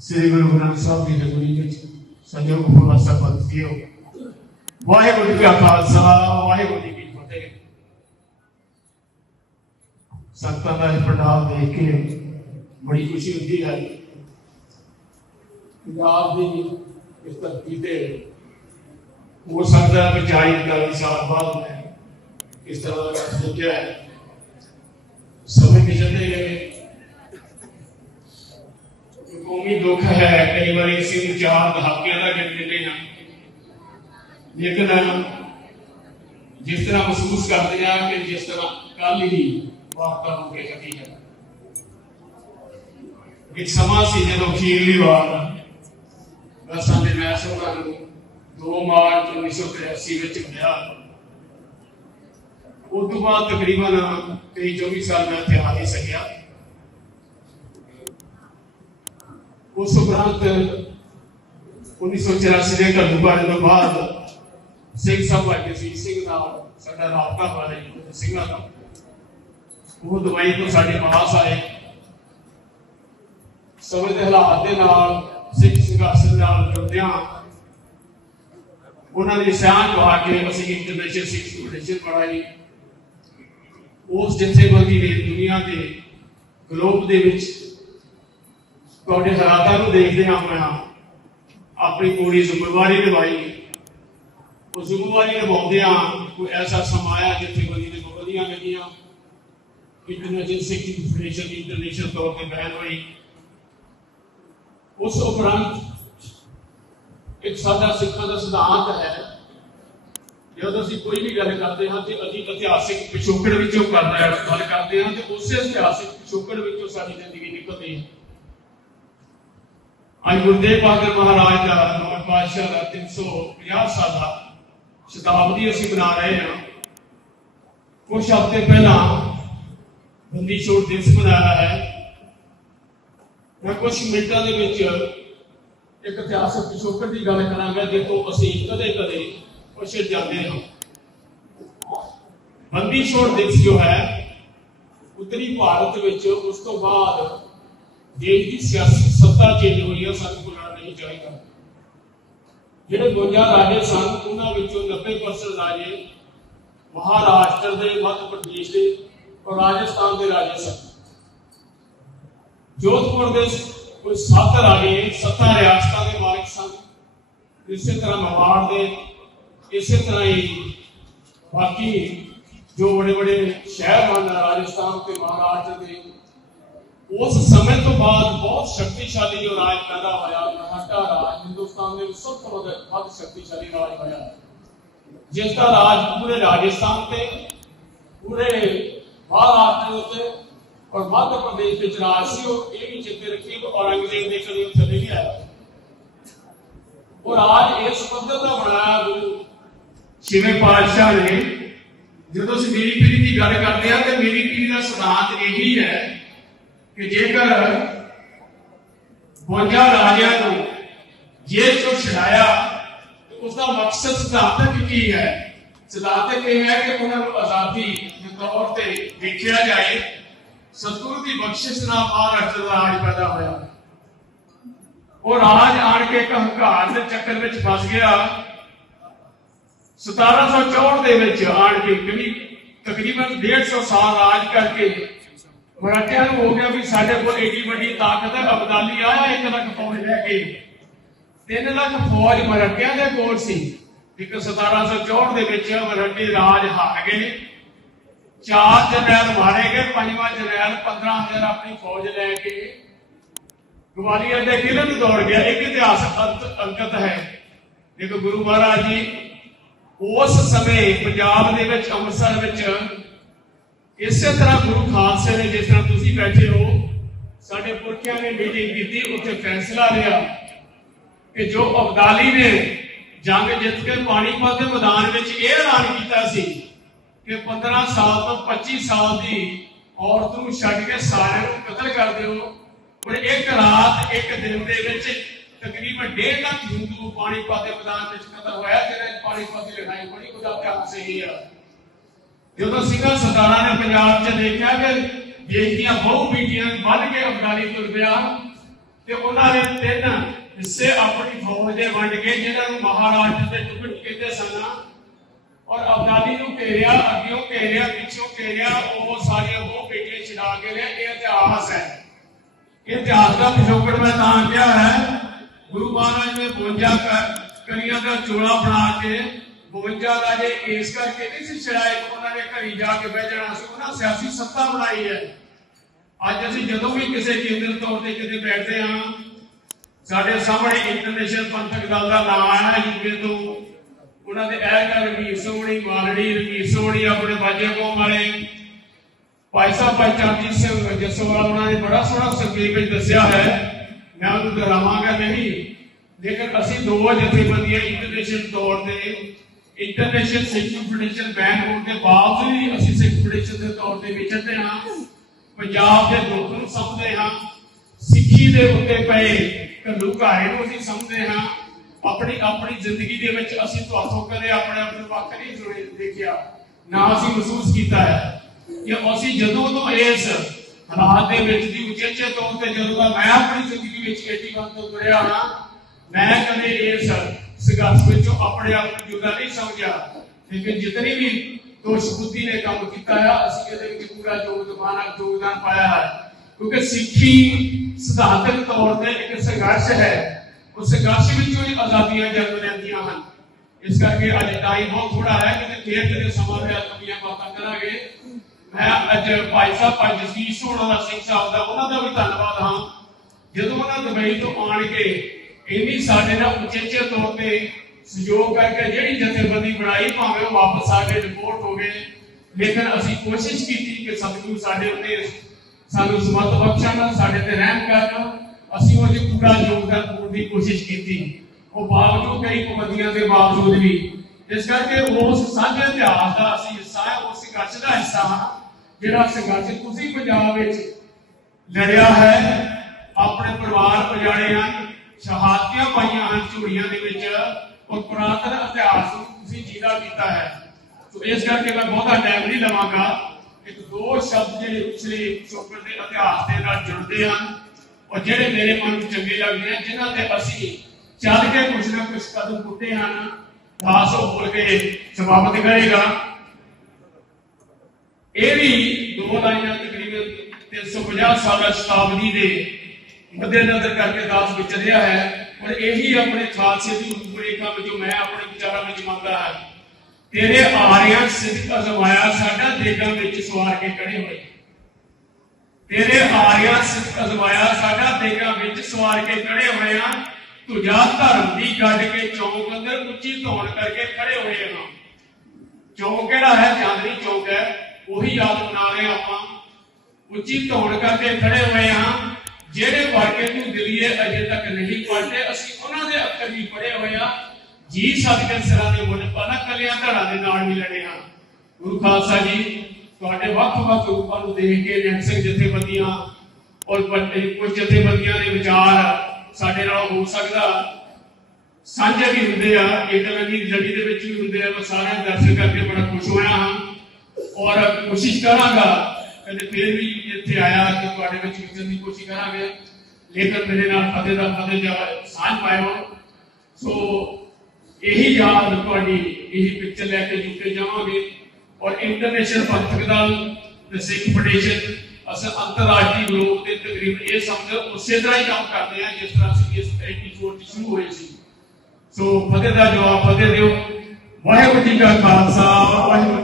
ਸ੍ਰੀ ਗੁਰੂ ਗ੍ਰੰਥ ਸਾਹਿਬ ਜੀ ਦੇ ਗੁਰੂ ਵਿੱਚ ਸੰਜੋਗ ਹੋਣਾ ਸਫਲ ਜੀਓ ਵਾਹਿਗੁਰੂ ਜੀ ਕਾ ਖਾਲਸਾ ਵਾਹਿਗੁਰੂ ਜੀ ਕੀ ਫਤਿਹ ਸੰਤਾਂ ਦਾ ਇਹ ਪ੍ਰਣਾਮ ਦੇਖ ਕੇ ਬੜੀ ਖੁਸ਼ੀ ਹੁੰਦੀ ਹੈ ਪੰਜਾਬ ਦੀ ਇਸ ਧਰਤੀ ਤੇ ਹੋ ਸਕਦਾ ਹੈ ਕਿ 40 40 ਸਾਲ ਬਾਅਦ ਮੈਂ ਇਸ ਤਰ੍ਹਾਂ ਦਾ ਕੁਝ ਦੇਖਿਆ ਹੈ ਸਮੇਂ ਪਿਛਲੇ ਗਏ ਕੌਮੀ ਦੁੱਖ ਹੈ ਕਈ ਵਾਰੀ ਅਸੀਂ ਨੂੰ ਚਾਰ ਦਹਾਕਿਆਂ ਦਾ ਗਿਣ ਦਿੰਦੇ ਹਾਂ ਲੇਕਿਨ ਜਿਸ ਤਰ੍ਹਾਂ ਮਹਿਸੂਸ ਕਰਦੇ ਹਾਂ ਕਿ ਜਿਸ ਤਰ੍ਹਾਂ ਕੱਲ ਹੀ ਵਾਰਤਾ ਹੋ ਕੇ ਹਟੀ ਹੈ ਇੱਕ ਸਮਾਂ ਸੀ ਜਦੋਂ ਅਖੀਰਲੀ ਵਾਰ ਬਸਾਂ ਦੇ ਮੈਚ ਹੋਣਾ ਨੂੰ 2 ਮਾਰਚ 1983 ਵਿੱਚ ਹੋਇਆ ਉਸ ਤੋਂ ਬਾਅਦ ਤਕਰੀਬਨ 23 24 ਸਾਲ ਮੈਂ ਇੱਥੇ ਆ ਨਹੀਂ ਸਕਿਆ ਉਸ ਉਪਰੰਤ 1984 ਦੇ ਘੱਲੂਘਾਰੇ ਤੋਂ ਬਾਅਦ ਸਿੰਘ ਸਾਹਿਬ ਭਾਈ ਸੀ ਸਿੰਘ ਨਾਲ ਸਾਡਾ ਰਾਬਤਾ ਹੋਇਆ ਸਿੰਘਾਂ ਦਾ। ਉਹ ਦਵਾਈ ਤੋਂ ਸਾਡੇ ਪਾਸ ਆਏ। ਸਮੇਂ ਦੇ ਹਾਲਾਤ ਦੇ ਨਾਲ ਸਿੱਖ ਸੰਘਰਸ਼ ਨਾਲ ਜੁੜਦਿਆਂ ਉਹਨਾਂ ਦੀ ਸਿਆਣ ਜਵਾ ਕੇ ਅਸੀਂ ਇੰਟਰਨੈਸ਼ਨਲ ਸਿੱਖ ਫੈਡਰੇਸ਼ਨ ਬਣਾਈ ਉਸ ਜਥੇਬੰਦੀ ਨੇ ਦੁਨੀਆ ਦੇ ਗਲੋਬ ਦੇ ਵਿੱਚ ਤੁਹਾਡੇ ਹਾਲਾਤਾਂ ਨੂੰ ਦੇਖਦੇ ਹਾਂ ਮੈਂ ਆਪਣੀ ਪੂਰੀ ਜ਼ਿੰਮੇਵਾਰੀ ਨਿਭਾਈ। ਉਹ ਜ਼ਿੰਮੇਵਾਰੀ ਨਿਭਾਉਂਦਿਆਂ ਕੋਈ ਐਸਾ ਸਮਾਂ ਜਿੱਥੇ ਬੰਦੀ ਦੇ ਪਾਬੰਦੀਆਂ ਲੱਗੀਆਂ ਇੰਟਰਨੈਸ਼ਨਲ ਸਿੱਖ ਫੈਡਰੇਸ਼ਨ ਇੰਟਰਨੈਸ਼ਨਲ ਤੌਰ ਤੇ ਬੈਨ ਹੋਈ। ਉਸ ਉਪਰੰਤ ਇੱਕ ਸਾਡਾ ਸਿੱਖਾਂ ਦਾ ਸਿਧਾਂਤ ਹੈ, ਜਦੋਂ ਅਸੀਂ ਕੋਈ ਵੀ ਗੱਲ ਕਰਦੇ ਹਾਂ ਤੇ ਅਸੀਂ ਇਤਿਹਾਸਿਕ ਪਿਛੋਕੜ ਵਿੱਚੋਂ ਕਰਦਾ ਹੈ, ਗੱਲ ਕਰਦੇ ਹਾਂ ਤੇ ਉਸੇ ਇਤਿਹਾਸਿਕ ਪਿਛੋਕੜ ਵਿੱਚੋਂ ਸਾਡੀ ਜ਼ਿੰਦਗੀ ਨਿਕਲਦੀ ਹੈ। ਅੱਜ ਗੁਰਦੇਵ ਬਹਾਦਰ ਮਹਾਰਾਜ ਦਾ ਨੌਵੇਂ ਪਾਤਸ਼ਾਹ ਦਾ 350 ਸਾਲਾ ਸ਼ਤਾਬਦੀ ਅਸੀਂ ਮਨਾ ਰਹੇ ਹਾਂ। ਕੁਝ ਹਫ਼ਤੇ ਪਹਿਲਾਂ ਬੰਦੀ ਛੋੜ ਦਿਵਸ ਮਨਾਇਆ ਹੈ। ਮੈਂ ਕੁਝ ਮਿੰਟਾਂ ਦੇ ਵਿੱਚ ਇੱਕ ਇਤਿਹਾਸਕ ਪਿਛੋਕੜ ਦੀ ਗੱਲ ਕਰਾਂਗਾ, ਜਿੱਥੋਂ ਅਸੀਂ ਕਦੇ ਕਦੇ ਪਛੜ ਜਾਂਦੇ ਹਾਂ। ਬੰਦੀ ਛੋੜ ਦਿਵਸ ਜੋ ਹੈ, ਉੱਤਰੀ ਭਾਰਤ ਵਿੱਚ ਉਸ ਤੋਂ ਬਾਅਦ ਦੇਸ਼ ਦੀ ਸਿਆਸੀ ਸੱਤਾ ਚੇਂਜ ਹੋਈ ਹੈ ਸਾਨੂੰ ਭੁੱਲਣਾ ਨਹੀਂ ਚਾਹੀਦਾ ਜਿਹੜੇ 52 ਰਾਜੇ ਸਨ, ਉਹਨਾਂ ਵਿੱਚੋਂ 90% ਰਾਜੇ ਮਹਾਰਾਸ਼ਟਰ ਦੇ, ਮੱਧ ਪ੍ਰਦੇਸ਼ ਦੇ ਔਰ ਰਾਜਸਥਾਨ ਦੇ ਰਾਜੇ ਸਨ। ਜੋਧਪੁਰ ਦੇ ਕੋਈ ਸੱਤ ਰਾਜੇ ਸੱਤਾ ਰਿਆਸਤਾਂ ਦੇ ਮਾਲਕ ਸਨ। ਇਸੇ ਤਰ੍ਹਾਂ ਮਵਾੜ ਦੇ, ਇਸੇ ਤਰ੍ਹਾਂ ਹੀ ਬਾਕੀ ਜੋ ਬੜੇ ਬੜੇ ਸ਼ਹਿਰ ਹਨ ਰਾਜਸਥਾਨ ਤੇ ਮਹਾਰਾਸ਼ਟਰ ਦੇ ਉਸ ਸਮੇਂ ਤੋਂ ਬਾਅਦ ਬਹੁਤ ਸ਼ਕਤੀਸ਼ਾਲੀ ਜੋ ਰਾਜ ਪੈਦਾ ਹੋਇਆ ਮਰਾਠਾ ਰਾਜ ਹਿੰਦੁਸਤਾਨ ਦੇ ਵਿੱਚ ਸਭ ਤੋਂ ਵੱਧ ਵੱਧ ਸ਼ਕਤੀਸ਼ਾਲੀ ਰਾਜ ਹੋਇਆ ਜਿਸ ਦਾ ਰਾਜ ਪੂਰੇ ਰਾਜਸਥਾਨ ਤੇ ਪੂਰੇ ਮਹਾਰਾਸ਼ਟਰ ਉੱਤੇ ਔਰ ਮੱਧ ਪ੍ਰਦੇਸ਼ ਵਿੱਚ ਰਾਜ ਸੀ ਉਹ ਇਹ ਵੀ ਚਿੱਤੇ ਰੱਖੀ ਕਿ ਔਰੰਗਜ਼ੇਬ ਦੇ ਕਦੇ ਉੱਥੇ ਨਹੀਂ ਆਇਆ ਉਹ ਰਾਜ ਇਸ ਪੱਧਰ ਦਾ ਬਣਾਇਆ ਗੁਰੂ ਛੇਵੇਂ ਪਾਤਸ਼ਾਹ ਨੇ ਜਦੋਂ ਅਸੀਂ ਮੇਰੀ ਪੀੜ੍ਹੀ ਦੀ ਗੱਲ ਕਰਦੇ ਹਾਂ ਤੇ ਮੇਰੀ ਪੀੜ੍ਹੀ ਦਾ ਸਿਧਾਂਤ ਇਹੀ ਹੈ ਕਿ ਜੇਕਰ 52 ਰਾਜਿਆਂ ਨੂੰ ਜੇਲ੍ਹ ਤੋਂ ਛੁਡਾਇਆ ਉਸ ਦਾ ਮਕਸਦ ਸਿਧਾਂਤਕ ਕੀ ਹੈ? ਸਿਧਾਂਤਕ ਇਹ ਹੈ ਕਿ ਉਹਨਾਂ ਨੂੰ ਆਜ਼ਾਦੀ ਦੇ ਤੌਰ ਤੇ ਦੇਖਿਆ ਜਾਏ। ਸਤਿਗੁਰੂ ਦੀ ਬਖਸ਼ਿਸ਼ ਨਾਲ ਮਹਾਰਾਸ਼ਟਰ ਦਾ ਰਾਜ ਪੈਦਾ ਹੋਇਆ। ਉਹ ਰਾਜ ਆਣ ਕੇ ਇੱਕ ਹੰਕਾਰ ਦੇ ਚੱਕਰ ਵਿੱਚ ਫਸ ਗਿਆ। 1764 ਦੇ ਵਿੱਚ ਆਣ ਕੇ ਕਰੀਬ ਤਕਰੀਬਨ 150 ਸਾਲ ਰਾਜ ਕਰਕੇ ਮਰਾਠਿਆਂ ਨੂੰ ਹੋ ਗਿਆ ਵੀ ਸਾਡੇ ਕੋਲ ਏਡੀ ਵੱਡੀ ਤਾਕਤ ਹੈ ਅਬਦਾਲੀ ਆਇਆ 1 ਲੱਖ ਫੌਜ ਲੈ ਕੇ। 3 ਲੱਖ ਫੌਜ ਮਰਾਠਿਆਂ ਦੇ ਕੋਲ ਸੀ। ਇੱਕ 1764 ਦੇ ਵਿੱਚ ਮਰਾਠੀ ਰਾਜ ਹਾਰ ਗਏ ਚਾਰ ਜਨਰਲ ਮਾਰੇ ਗਏ, ਪੰਜਵਾਂ ਜਨਰਲ 15000 ਆਪਣੀ ਫੌਜ ਲੈ ਕੇ। ਗਵਾਲੀਅਰ ਦੇ ਕਿਲੇ ਨੂੰ ਦੌੜ ਗਿਆ, ਇੱਕ ਇਤਿਹਾਸ ਅੰਤ- ਹੈ। ਇੱਕ ਗੁਰੂ ਮਹਾਰਾਜ ਜੀ ਉਸ ਸਮੇਂ ਪੰਜਾਬ ਦੇ ਵਿੱਚ ਅੰਮ੍ਰਿਤਸਰ ਵਿੱਚ ਇਸੇ ਤਰ੍ਹਾਂ ਗੁਰੂ ਖਾਲਸੇ ਨੇ ਜਿਸ ਤਰ੍ਹਾਂ ਤੁਸੀਂ ਬੈਠੇ ਹੋ, ਸਾਡੇ ਪੁਰਖਿਆਂ ਨੇ ਮੀਟਿੰਗ ਕੀਤੀ, ਉੱਥੇ ਫੈਸਲਾ ਲਿਆ ਕਿ ਜੋ ਅਬਦਾਲੀ ਨੇ ਜੰਗ ਜਿੱਤ ਕੇ ਪਾਣੀਪਤ ਦੇ ਮੈਦਾਨ ਵਿੱਚ ਇਹ ਐਲਾਨ ਕੀਤਾ ਸੀ ਕਿ 15 ਸਾਲ ਤੋਂ 25 ਸਾਲ ਦੀ ਔਰਤ ਨੂੰ ਛੱਡ ਕੇ ਸਾਰਿਆਂ ਨੂੰ ਕਤਲ ਕਰ ਦਿਓ। ਪਰ ਇੱਕ ਰਾਤ, ਇੱਕ ਦਿਨ ਦੇ ਵਿੱਚ ਤਕਰੀਬਨ 1.5 ਲੱਖ ਹਿੰਦੂ ਪਾਣੀਪਤ ਦੇ ਮੈਦਾਨ ਵਿੱਚ ਕਤਲ ਹੋਇਆ ਜਿਹੜਾ ਪਾਣੀਪਤ ਦੀ ਲੜਾਈ ਬੜੀ ਉਹਦਾ ਇਤਿਹਾਸ ਇਹੀ ਆ। ਜਦੋਂ ਸਿੰਘਾਂ ਸਰਦਾਰਾਂ ਨੇ ਪੰਜਾਬ 'ਚ ਦੇਖਿਆ ਕਿ ਦੇਸ਼ ਦੀਆਂ ਬਹੁ ਬੀਟੀਆਂ ਵੱਧ ਕੇ ਅਬਦਾਲੀ ਤੁਰ ਪਿਆ ਤੇ ਉਹਨਾਂ ਨੇ ਤਿੰਨ ਹਿੱਸੇ ਆਪਣੀ ਫੌਜ ਦੇ ਵੰਡ ਕੇ ਜਿਨ੍ਹਾਂ ਨੂੰ ਮਹਾਰਾਸ਼ਟਰ ਦੇ ਟੁਕੜ ਕਹਿੰਦੇ ਸਨ। ਔਰ ਅਬਦਾਲੀ ਨੂੰ ਘੇਰਿਆ, ਅੱਗਿਓਂ ਘੇਰਿਆ, ਪਿੱਛੋਂ ਘੇਰਿਆ, ਉਹ ਸਾਰੀਆਂ ਬਹੁ ਪੇਟੀਆਂ ਛਡਾ ਕੇ ਲਿਆ। ਇਹ ਇਤਿਹਾਸ ਹੈ। ਇਤਿਹਾਸ ਦਾ ਪਿਛੋਕੜ ਮੈਂ ਤਾਂ ਕਿਹਾ ਹੈ, ਗੁਰੂ ਮਹਾਰਾਜ ਨੇ 52 ਕਰੀਆਂ ਦਾ ਚੋਲਾ ਬਣਾ ਕੇ 52 ਰਾਜੇ ਇਸ ਕਰਕੇ ਨਹੀਂ ਸੀ ਛੜਾਏ ਉਹਨਾਂ ਨੇ ਘਰੀ ਜਾ ਕੇ ਬਹਿ ਜਾਣਾ ਸੀ, ਉਹਨਾਂ ਸਿਆਸੀ ਸੱਤਾ ਬਣਾਈ ਹੈ। ਅੱਜ ਅਸੀਂ ਜਦੋਂ ਵੀ ਕਿਸੇ ਕੇਂਦਰ ਤੌਰ ਤੇ ਕਿਤੇ ਬੈਠਦੇ ਹਾਂ, ਸਾਡੇ ਸਾਹਮਣੇ ਇੰਟਰਨੈਸ਼ਨਲ ਪੰਥਕ ਦਲ ਦਾ ਨਾਮ ਹੈ ਯੂਕੇ ਤੋਂ। ਉਹਨਾਂ ਦੇ ਇਹ ਗੱਲ ਰਵੀਰ ਸੋਹਣੀ ਮਾਲੜੀ ਰਵੀਰ ਸੋਹਣੀ ਆਪਣੇ ਬਾਜੇ ਕੌਮ ਵਾਲੇ। ਭਾਈ ਸਾਹਿਬ, ਭਾਈ ਚਰਨਜੀਤ ਸਿੰਘ ਜਸਵਾਲ, ਉਹਨਾਂ ਨੇ ਬੜਾ ਸੋਹਣਾ ਸੰਖੇਪ ਵਿੱਚ ਦੱਸਿਆ ਹੈ। ਮੈਂ ਉਹਨੂੰ ਦੁਹਰਾਵਾਂਗਾ ਨਹੀਂ, ਲੇਕਿਨ ਅਸੀਂ ਦੋ ਜਥੇਬੰਦੀਆਂ ਇੰਟਰਨੈਸ਼ਨਲ ਤੌਰ ਤੇ ਇੰਟਰਨੈਸ਼ਨਲ ਸਿੱਖ ਫੈਡਰੇਸ਼ਨ ਬੈਨ ਹੋਣ ਦੇ ਬਾਵਜੂਦ ਵੀ ਅਸੀਂ ਸਿੱਖ ਫੈਡਰੇਸ਼ਨ ਦੇ ਤੌਰ ਤੇ ਵਿਚਰਦੇ ਹਾਂ। ਪੰਜਾਬ ਦੇ ਦੁੱਖ ਨੂੰ ਸਮਝਦੇ ਹਾਂ। ਸਿੱਖੀ ਦੇ ਉੱਤੇ ਪਏ ਘੱਲੂ ਨੂੰ ਅਸੀਂ ਸਮਝਦੇ ਹਾਂ। ਆਪਣੀ ਆਪਣੀ ਜ਼ਿੰਦਗੀ ਦੇ ਵਿੱਚ ਅਸੀਂ ਤੁਹਾਤੋਂ ਕਦੇ ਆਪਣੇ ਆਪ ਨੂੰ ਵੱਖ ਨਹੀਂ ਜੁੜੇ ਦੇਖਿਆ। ਨਾ ਅਸੀਂ ਮਹਿਸੂਸ ਕੀਤਾ ਹੈ ਕਿ ਅਸੀਂ ਜਦੋਂ ਤੋਂ ਇਸ ਹਾਲਾਤ ਦੇ ਵਿੱਚ ਦੀ ਉਚੇਚੇ ਤੌਰ ਤੇ ਜਦੋਂ ਮੈਂ ਆਪਣੀ ਜ਼ਿੰਦਗੀ ਵਿੱਚ 81 ਤੋਂ ਤੁਰਿਆ ਹਾਂ ਮੈਂ ਕਦੇ ਇਸ ਸੰਘਰਸ਼ ਵਿੱਚੋਂ ਆਪਣੇ ਆਪ ਨੂੰ ਜੁਦਾ ਨਹੀਂ ਸਮਝਿਆ। ਲੇਕਿਨ ਜਿਤਨੀ ਵੀ ਦੋਸ਼ ਨੇ ਕੰਮ ਕੀਤਾ ਹੈ ਅਸੀਂ ਇਹਦੇ ਵਿੱਚ ਪੂਰਾ ਯੋਗਦਾਨ ਯੋਗਦਾਨ ਪਾਇਆ ਹੈ। ਕਿਉਂਕਿ ਸਿੱਖੀ ਸਿਧਾਂਤਕ ਤੌਰ ਤੇ ਇੱਕ ਸੰਘਰਸ਼ ਹੈ। ਉਸ ਸੰਘਰਸ਼ ਵਿੱਚੋਂ ਹੀ ਆਜ਼ਾਦੀਆਂ ਜਨਮ ਲੈਂਦੀਆਂ ਹਨ। ਇਸ ਕਰਕੇ ਅੱਜ ਟਾਈਮ ਬਹੁਤ ਥੋੜਾ ਹੈ ਕਿ ਫੇਰ ਕਿਤੇ ਸਮਾਂ ਪਿਆ, ਕਮੀਆਂ ਬਾਤਾਂ ਕਰਾਂਗੇ। ਮੈਂ ਅੱਜ ਭਾਈ ਸਾਹਿਬ, ਭਾਈ ਜਸਵੀਰ ਹੋਣਾ ਦਾ, ਸਿੰਘ ਸਾਹਿਬ ਦਾ, ਉਹਨਾਂ ਦਾ ਵੀ ਧੰਨਵਾਦ ਹਾਂ। ਜਦੋਂ ਉਹਨਾਂ ਦੁਬਈ ਤੋਂ ਆਣ ਕੇ ਇੰਨੀ ਸਾਡੇ ਨਾਲ ਉਚੇਚੇ ਤੌਰ ਤੇ ਸਹਿਯੋਗ ਕਰਕੇ ਜਿਹੜੀ ਜਥੇਬੰਦੀ ਬਣਾਈ, ਭਾਵੇਂ ਉਹ ਵਾਪਸ ਆ ਕੇ ਰਿਪੋਰਟ ਹੋ ਗਏ। ਲੇਕਿਨ ਅਸੀਂ ਕੋਸ਼ਿਸ਼ ਕੀਤੀ ਕਿ ਸਤਿਗੁਰੂ ਸਾਡੇ ਉੱਤੇ, ਸਾਨੂੰ ਸਮਤ ਬਖਸ਼ਣ, ਸਾਡੇ ਤੇ ਰਹਿਮ ਕਰਨ। ਅਸੀਂ ਉਹ ਜੀ ਪੂਰਾ ਯੋਗਦਾਨ ਪਾਉਣ ਦੀ ਕੋਸ਼ਿਸ਼ ਕੀਤੀ। ਉਹ ਬਾਵਜੂਦ ਕਈ ਪਾਬੰਦੀਆਂ ਦੇ ਬਾਵਜੂਦ ਵੀ। ਇਸ ਕਰਕੇ ਉਸ ਸਾਂਝੇ ਇਤਿਹਾਸ ਦਾ ਅਸੀਂ ਹਿੱਸਾ ਹੈ ਉਸ ਸੰਘਰਸ਼ ਦਾ ਹਿੱਸਾ ਹਾਂ, ਜਿਹੜਾ ਸੰਘਰਸ਼ ਤੁਸੀਂ ਪੰਜਾਬ ਵਿੱਚ ਲੜਿਆ ਹੈ। ਆਪਣੇ ਪਰਿਵਾਰ ਉਜਾੜੇ ਹਨ। ਸ਼ਹਾਦਤਾਂ ਪਾਈਆਂ ਹਨ ਝੂੜੀਆਂ ਦੇ ਵਿੱਚ। ਔਰ ਪੁਰਾਤਨ ਇਤਿਹਾਸ ਨੂੰ ਤੁਸੀਂ ਜੀਦਾ ਕੀਤਾ ਹੈ। ਸੋ ਇਸ ਕਰਕੇ ਮੈਂ ਬਹੁਤਾ ਟਾਈਮ ਨਹੀਂ ਲਵਾਂਗਾ ਇੱਕ ਦੋ ਸ਼ਬਦ ਜਿਹੜੇ ਪਿਛਲੇ ਪਿਛੋਕੜ ਦੇ ਇਤਿਹਾਸ ਦੇ ਨਾਲ ਜੁੜਦੇ ਹਨ, ਔਰ ਜਿਹੜੇ ਮੇਰੇ ਮਨ ਨੂੰ ਚੰਗੇ ਲੱਗਦੇ ਹਨ, ਜਿਨ੍ਹਾਂ ਤੇ ਅਸੀਂ ਚੱਲ ਕੇ ਕੁਝ ਨਾ ਕੁਝ ਕਦਮ ਪੁੱਟੇ ਹਨ, ਦਾਸ ਉਹ ਬੋਲ ਕੇ ਸਮਾਪਤ ਕਰੇਗਾ। ਇਹ ਵੀ ਦੋ ਲਾਈਨਾਂ ਤਕਰੀਬਨ 350 ਸਾਲਾ ਸ਼ਤਾਬਦੀ ਦੇ ਮੱਦੇਨਜ਼ਰ ਕਰਕੇ ਦਾਸ ਵਿਚਰਿਆ ਹੈ ਔਰ ਇਹੀ ਆਪਣੇ ਖਾਲਸੇ ਦੀ ਰੂਪਰੇਖਾ ਵਿੱਚ ਮੈਂ ਆਪਣੇ ਵਿਚਾਰਾਂ ਵਿੱਚ ਮੰਨਦਾ ਹਾਂ। ਤੇਰੇ ਆਰਿਆਂ ਸਿੱਧ ਅਜ਼ਮਾਇਆ ਸਾਡਾ ਦੇਗਾਂ ਵਿੱਚ ਸਵਾਰ ਕੇ ਖੜੇ ਹੋਏ। ਤੇਰੇ ਆਰਿਆਂ ਸਿੱਧ ਅਜ਼ਮਾਇਆ ਸਾਡਾ ਦੇਗਾਂ ਵਿੱਚ ਸਵਾਰ ਕੇ ਖੜੇ ਹੋਏ ਆ ਤੁਝਾ ਧਰਮ ਦੀ ਗੱਡ ਕੇ ਚੌਂਕ ਅੰਦਰ ਉੱਚੀ ਧੌਣ ਕਰਕੇ ਖੜੇ ਹੋਏ ਹਾਂ। ਚੌਂਕ ਕਿਹੜਾ ਹੈ? ਚਾਂਦਨੀ ਚੌਂਕ ਹੈ। ਉਹੀ ਯਾਦ ਬਣਾ ਰਹੇ ਹਾਂ ਆਪਾਂ। ਉੱਚੀ ਧੌਣ ਕਰਕੇ ਖੜੇ ਹੋਏ ਹਾਂ। ਜਿਹੜੇ ਵਾਕਿਆ ਨੂੰ ਦਿਲੀਏ ਅਜੇ ਤੱਕ ਨਹੀਂ ਪੜ੍ਹਦੇ ਅਸੀਂ ਉਹਨਾਂ ਦੇ ਅੱਖਰ ਵੀ ਪੜ੍ਹੇ ਹੋਏ ਜੀ ਸਦਕੇ ਸਿਰਾਂ ਦੇ ਮੁੱਲ ਪਾਣਾ, ਕਲਿਆਂ ਧੜਾ ਦੇ ਨਾਲ ਵੀ ਲੜੇ ਹਾਂ। ਗੁਰੂ ਖਾਲਸਾ ਜੀ, ਤੁਹਾਡੇ ਵੱਖ-ਵੱਖ ਰੂਪਾਂ ਨੂੰ ਦੇਖ ਕੇ ਜਨ ਸਿੰਘ ਜਥੇਬੰਦੀਆਂ ਔਰ ਕੁਝ ਜਥੇਬੰਦੀਆਂ ਦੇ ਵਿਚਾਰ ਸਾਡੇ ਨਾਲ ਹੋ ਸਕਦਾ। ਸਾਂਝੇ ਵੀ ਹੁੰਦੇ ਆ ਇਟਲੀ ਦੀ ਦੇ ਵਿੱਚ ਵੀ ਹੁੰਦੇ ਆ। ਮੈਂ ਸਾਰਿਆਂ ਦੇ ਦਰਸ਼ਨ ਕਰਕੇ ਬੜਾ ਖੁਸ਼ ਹੋਇਆ ਹਾਂ। ਔਰ ਕੋਸ਼ਿਸ਼ ਕਰਾਂਗਾ ਕਦੇ ਫੇਰ ਵੀ ਇੱਥੇ ਆਇਆ ਕਿ ਤੁਹਾਡੇ ਵਿੱਚ ਵਿਚਰਨ ਦੀ ਕੋਸ਼ਿਸ਼ ਕਰਾਂਗੇ ਲੇਕਿਨ ਮੇਰੇ ਨਾਲ ਫਤਿਹ ਦਾ ਫਤਿਹ ਜਾ ਸਾਂਝ ਪਾਇਓ ਸੋ ਇਹੀ ਯਾਦ ਤੁਹਾਡੀ ਇਹ ਪਿਕਚਰ ਲੈ ਕੇ ਜੁੱਤੇ ਜਾਵਾਂਗੇ ਔਰ ਇੰਟਰਨੈਸ਼ਨਲ ਪੰਥਕ ਦਲ ਤੇ ਸਿੱਖ ਫੈਡਰੇਸ਼ਨ ਅਸਲ ਅੰਤਰਰਾਸ਼ਟਰੀ ਗਰੁੱਪ ਦੇ ਤਕਰੀਬਨ ਇਹ ਸਮਝ ਉਸੇ ਤਰ੍ਹਾਂ ਹੀ ਕੰਮ ਕਰਦੇ ਆ ਜਿਸ ਤਰ੍ਹਾਂ ਅਸੀਂ ਇਸ ਐਪੀਸੋਡ ਚ ਸ਼ੁਰੂ ਹੋਏ ਸੀ ਸੋ ਫਤਿਹ ਦਾ ਜਵਾਬ ਫਤਿਹ ਦਿਓ ਵਾਹਿਗੁਰੂ ਜੀ ਕਾ ਖਾਲਸਾ ਵਾਹਿਗੁਰੂ